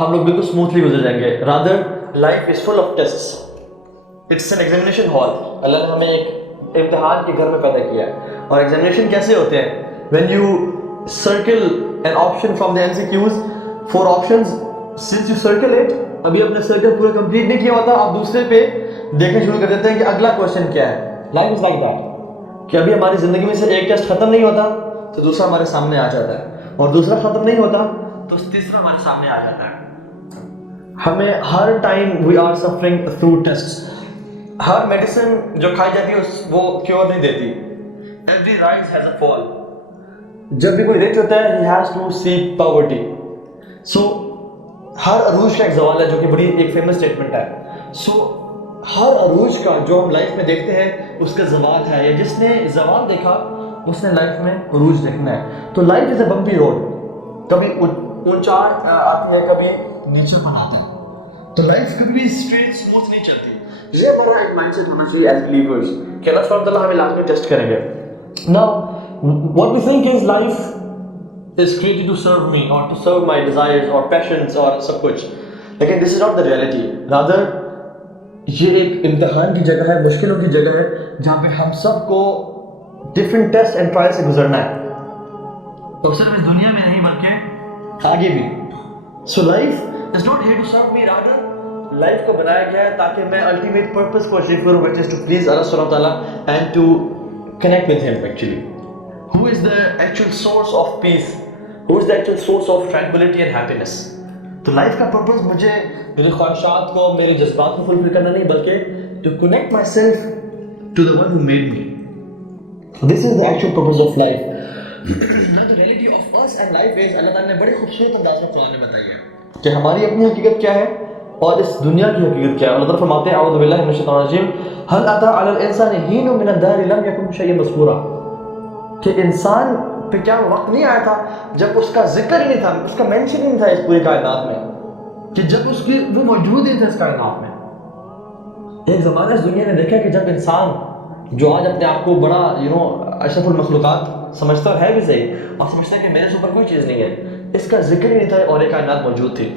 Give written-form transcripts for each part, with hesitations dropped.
ہم لوگ بالکل اسموتھلی گزر جائیں گے. Rather life is full of tests. It's an examination hall. Allah نے ہمیں ایک امتحان کے گھر میں پیدا کیا ہے. اور ایگزامینیشن کیسے ہوتے ہیں؟ When you circle an option from the MCQs, 4 options, since you circle it, ابھی اپنے سرکل پورا کمپلیٹ نہیں کیا ہوتا, آپ دوسرے پہ دیکھنا شروع کر دیتے ہیں کہ اگلا کوشچن کیا ہے. لائف از لائک دیٹ کہ ابھی ہماری زندگی میں سے ایک ٹیسٹ ختم نہیں ہوتا تو دوسرا ہمارے سامنے آ جاتا ہے, اور دوسرا ختم نہیں ہوتا تو تیسرا ہمارے سامنے آ جاتا ہے. ہمیں ہر time we are suffering through test. ہر میڈیسن جو کھائی جاتی ہے وہ کیور نہیں دیتی. Every rise has a fall. جب بھی کوئی رچ ہوتا ہے he has to seek poverty. So ہر عروج کا ایک زوال ہے, جو کہ بڑی ایک فیمس اسٹیٹمنٹ ہے. سو ہر عروج کا جو ہم لائف میں دیکھتے ہیں اس کا زوال ہے, یا جس نے زوال دیکھا اس نے لائف میں عروج دیکھنا ہے. تو لائف از اے بمپی روڈ. کبھی اونچا آتی ہے, کبھی نیچے پر آتا ہے. تو لائف کبھی بھی اسٹریٹ اسموتھ نہیں چلتی. یہ ہمارا ایک مائنڈ سیٹ ہونا چاہیے ایز بلیورز کہ اللہ سبحانہ تعالیٰ ہمیں لازمی ٹیسٹ کریں گے. Now what we think is life is created to serve me or to serve my desires or passions or سب کچھ, لیکن this is not the reality. Rather یہ ایک امتحان کی جگہ ہے, مشکلوں کی جگہ ہے, جہاں پہ ہم سب کو ڈفرینٹ ٹیسٹ اینڈ ٹرائل سے گزرنا ہے, تو صرف اس دنیا میں نہیں بلکہ آگے بھی. So life is not here to serve me, rather life کو بنایا گیا ہے تاکہ میں الٹیمیٹ پرپس کو اچیو کروں, which is to please Allah subhanahu wa ta'ala and to connect with him actually. Who is the actual source of peace? Who is the actual source of tranquility and happiness? تو life کا purpose مجھے میری خواہشات کو, میرے جذبات کو فلفل کرنا نہیں, بلکہ to connect myself to the one who made me. This is the actual purpose of life. Now the reality of us and life is, اللہ تعالیٰ نے بڑے خوبصورت انداز میں قرآن میں بتائی ہے کہ ہماری اپنی حقیقت کیا ہے اور اس دنیا کی حقیقت کیا ہے. اللہ تعالیٰ فرماتے ہیں اعوذ باللہ من الشیطان الرجیم هل اتى على الانسان حين من الدهر لم يكن شيئا مذكورا, کہ انسان پہ کیا وقت نہیں آیا تھا جب اس کا ذکر ہی نہیں تھا, اس کا مینشن ہی نہیں تھا اس پوری کائنات میں, کہ جب اس کی وہ موجود ہی تھا اس کائنات میں. ایک زمانہ اس دنیا نے دیکھا کہ جب انسان جو آج اپنے آپ کو بڑا اشرف المخلوقات سمجھتا ہے بھی صحیح, اور سمجھتا ہے کہ میرے سے اوپر کوئی چیز نہیں ہے, اس کا ذکر ہی نہیں تھا اور ایک کائنات موجود تھی.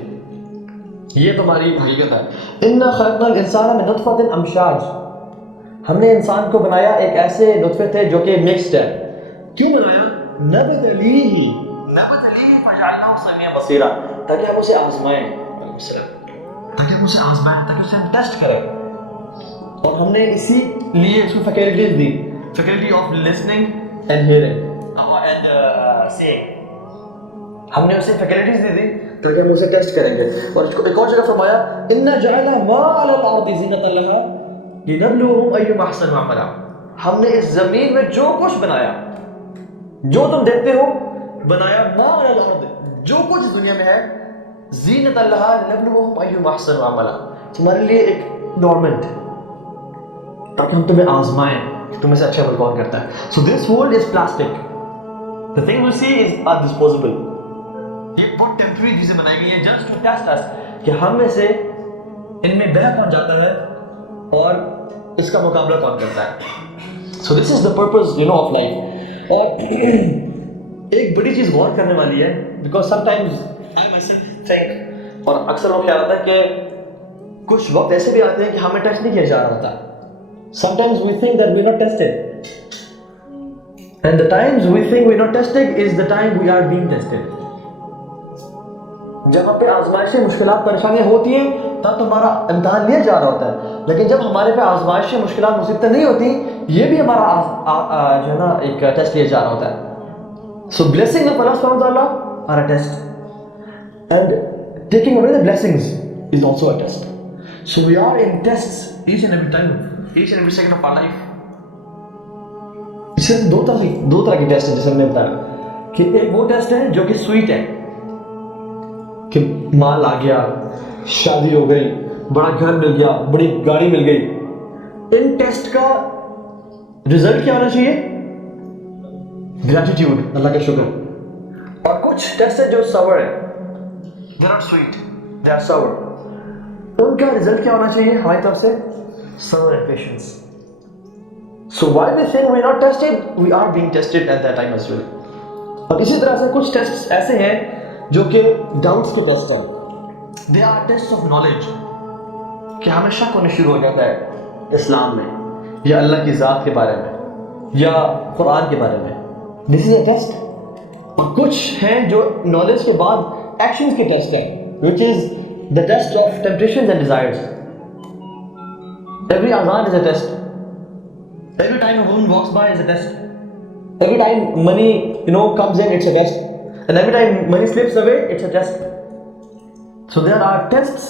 یہ تمہاری حقیقت ہے. انا خلقنا الانسان من نطفۃ امشاج, ہم نے انسان کو بنایا ایک ایسے نطفے تھے جو کہ مکسڈ ہے. کیوں بنایا؟ نبتلیہ فجعلناہ سمیعا بصیرا, تاکہ ہم اسے آزمائیں, تاکہ اسے ہم ٹیسٹ کریں. اور ہم نے اسی لیے اس کو faculties the, faculty of listening and hearing and seeing. ہم نے اسے فیکلٹیز دی تاکہ ہم اسے ٹیسٹ کریں گے. اور ایک اور جگہ فرمایا انا جعلنا ما علی الارض زینۃ لها لنبلوهم ایہم احسن عملا, ہم نے اس زمین میں جو کچھ بنایا, جو تم دیکھتے ہو بنایا, ما علی الارض, جو کچھ اس دنیا میں ہے, زینۃ لها لنبلوهم ایہم احسن عملا, تمہارے لیے ایک ڈورمنٹ, تاکہ ہم تمہیں آزمائیں کہ تم میں سے اچھا عمل کون کرتا ہے. So this world is plastic. The thing we see is disposable. یہ بہت ٹیمپرری چیزیں بنائی گئی ہیں جسٹ ٹو ٹیسٹ اس, کہ ہم میں سے ان میں بہہ کون جاتا ہے اور اس کا مقابلہ کون کرتا ہے. سو دس از دا پرپز آف لائف. اور ایک بڑی چیز غور کرنے والی ہے, because some times I my self think, اور اکثر وہ خیال آتا ہے کہ کچھ وقت ایسے بھی آتے ہیں کہ ہمیں ٹیسٹ نہیں کیا جا رہا ہوتا. Sometimes we think that we're not tested, and the times we think we're not tested is the time we are being tested. جب ہم پہ آزمائشیں, مشکلات, پریشانیاں ہوتی ہیں تب تمہارا امتحان لیا جا رہا ہوتا ہے, لیکن جب ہمارے پہ آزمائشیں, مشکلات, مصیبتیں نہیں ہوتی, یہ بھی ہمارا جو ہے نا ایک ٹیسٹ لیا جا رہا ہوتا ہے. So blessing of Allah subhanahu wa ta'ala are a test, and taking away the blessings is also a test. So we are in tests each and every time, each and every second of our life. اس سے دو طرح کی test ہیں جیسے ہم نے بتایا, کہ ایک وہ ٹیسٹ ہے جو کہ سویٹ ہے, کہ مال آ گیا, شادی ہو گئی, بڑا گھر مل گیا, بڑی گاڑی مل گئی. ان ٹیسٹ کا رزلٹ کیا ہونا چاہیے؟ گریٹیٹیوڈ, اللہ کا شکر. اور کچھ ٹیسٹ ہے جو ساور ہے, they are not sweet, they are sour. ان کا رزلٹ کیا ہونا چاہیے ہماری طرف سے؟ sour and patience. So while we think we are not tested, we are being tested at that time as well. اور اسی طرح سے کچھ ٹیسٹ ایسے ہیں جو کہ ڈاؤٹس کو ٹیسٹ کریں. They are tests of knowledge. کہ ہمیں شک ہونے شروع ہو جاتا ہے اسلام میں یا اللہ کی ذات کے بارے میں یا قرآن کے بارے میں. دس از اے ٹیسٹ. اور کچھ ہیں جو نالج کے بعد ایکشنز کے ٹیسٹ ہیں, which is the test of temptations and desires. Every azan is a test. Every time a woman walks by is a test. Every time money, comes in, it's a test. And every time money slips away, it's a test. So there are tests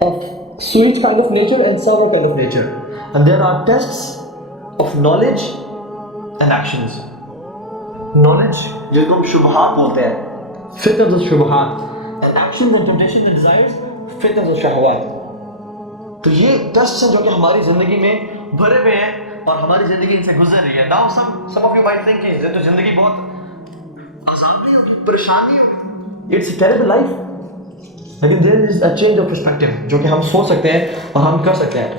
of sweet kind of nature and sour kind of nature. And there are tests of knowledge and actions. Knowledge, جو ہم شبہات بولتے ہیں, فتنۃ الشبہات, and actions and temptations and desires, فتنۃ الشہوات. تو یہ test ہیں جو کہ ہماری زندگی میں بھرے ہوئے ہیں اور ہماری زندگی ان سے گزر رہی ہے. Now some of you might think کہ تو زندگی بہت آسان نہیں ہوگی, پریشان نہیں ہوگی. It's a terrible life. لیکن there is a change of perspective جو کہ ہم سوچ سکتے ہیں اور ہم کر سکتے ہیں.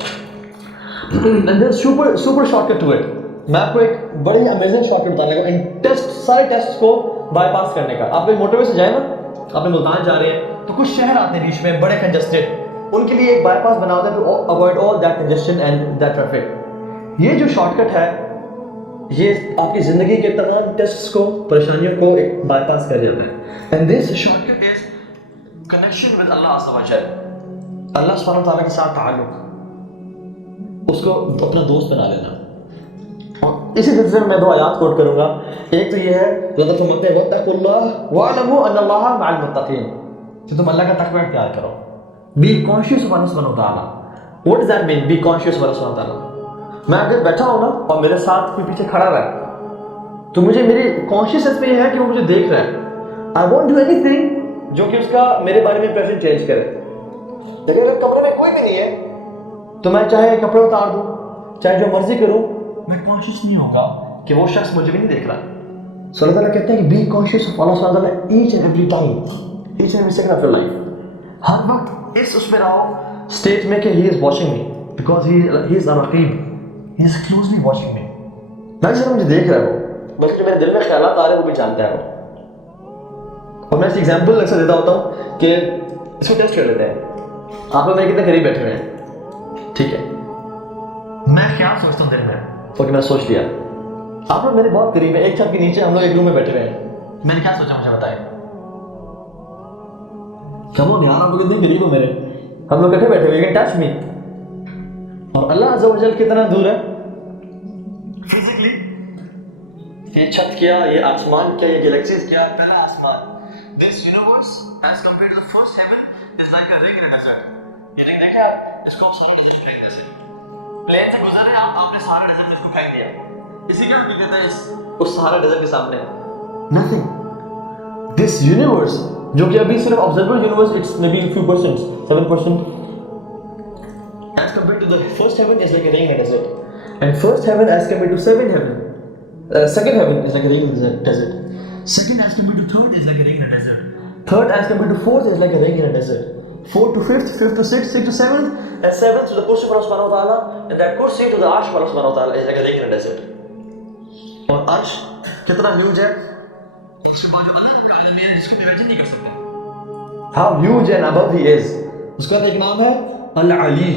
And there's super shortcut to it. میں آپ کو ایک بڑی امیزنگ شارٹ کٹ بتانے کا, ان ٹیسٹ سارے ٹیسٹ کو بائی پاس کرنے کا. آپ ایک موٹر وے سے جائیں نا, آپ ملتان جا رہے ہیں تو کچھ شہر آتے ہیں بیچ میں بڑے کنجسٹڈ, ان کے لیے ایک بائی پاس بنا ہوتا ہے to avoid all that congestion and that traffic. یہ جو شارٹ کٹ ہے یہ آپ کی زندگی کے تمام ٹیسٹس کو, پریشانیوں کو ایک بائی پاس کر جاتا ہے. And this shortcut is connection with Allah عز و جل. اللہ سبحانہ و تعالیٰ کے ساتھ تعلق, اس کو اپنا دوست بنا لینا. اور اسی سلسلے میں 2 آیات کوٹ کروں گا. ایک تو یہ ہے جو اللہ فرماتے ہیں وَاتَّقُوا اللَّهَ وَاعْلَمُوا أَنَّ اللَّهَ مَعَ الْمُتَّقِينَ, کہ تم اللہ کا تقوی اختیار کرو. Be conscious of Allah subhanahu wa ta'ala. What does that mean? Be conscious of Allah subhanahu wa ta'ala. میں اگر بیٹھا ہوں نا اور میرے ساتھ کوئی پیچھے کھڑا رہا ہے تو مجھے میری کانشیسنس میں یہ ہے کہ وہ مجھے دیکھ رہا ہے. I won't do anything جو کہ اس کا میرے بارے میں امپریشن چینج کرے. لیکن اگر کمرے میں کوئی بھی نہیں ہے تو میں چاہے کپڑے اتار دوں, چاہے جو مرضی کروں, میں کانشیس نہیں ہوگا کہ وہ شخص مجھے بھی نہیں دیکھ رہا. سو اللہ تعالیٰ کہتے ہیں کہ بی کانشیس آف اللہ سبحانہ وتعالیٰ each and every time, each and every second of your life. ہر وقت اس میں رہو اسٹیٹ میں کہ he is watching me, because he is الرقیب, he is closely watching me. نہ صرف مجھے دیکھ رہا ہے وہ, بلکہ جو میرے دل میں خیالات آ رہے ہیں وہ بھی جانتا ہے وہ. اور میں اس ایگزامپل اکثر دیتا ہوتا ہوں کہ اس کو ٹیسٹ کر لیتے ہیں. آپ لوگ میرے کتنے قریب بیٹھے ہوئے ہیں, ٹھیک ہے, میں خیال سوچتا ہوں دل میں, اوکے میں نے سوچ لیا. آپ لوگ میرے بہت قریب ہیں, ایک چھت کے نیچے ہم لوگ ایک روم میں بیٹھے ہوئے ہیں. میں نے کیا سوچا مجھے بتائیں. کمون یار, آپ لوگ اتنے قریب ہو میرے, ہم لوگ کٹھے بیٹھے ہوئے, یو کین ٹچ می. اور اللہ عز و جل کتنا دور ہے فزیکلی. یہ چھت کیا, یہ آسمان کیا, یہ گلیکسیز کیا, پہلا آسمان. This universe as compared to the first heaven is like a ring in a desert. یہ رنگ دیکھیں آپ, اس کو ہم سارا ڈیزرٹ رنگ جیسے پلین سے گزر رہے ہیں, آپ نے سارا ڈیزرٹ اس کو پھینک دیا. اسی کا ہم کہتے ہیں اس سارا ڈیزرٹ کے سامنے nothing. This universe جو کہ ابھی صرف observable universe, it's maybe a few percent, 7%, as compared to the first heaven is like a ring in a desert. And first heaven as compared to second heaven is like a ring in a desert. Second as compared to third is like a ring in a desert. Third as compared to fourth is like a ring in a desert. Fourth to fifth, fifth to sixth, sixth to seventh, and seventh to the kursi of Allah subhanahu wa ta'ala, and that kursi to the arsh of Allah subhanahu wa ta'ala is like a ring in a desert. اور arsh کتنا huge ہے, اس کے بعد جو اللہ رب العالمین ہے جس کو امیجن نہیں کر سکتے. How huge and above he is. اس کا ایک نام ہے العلی.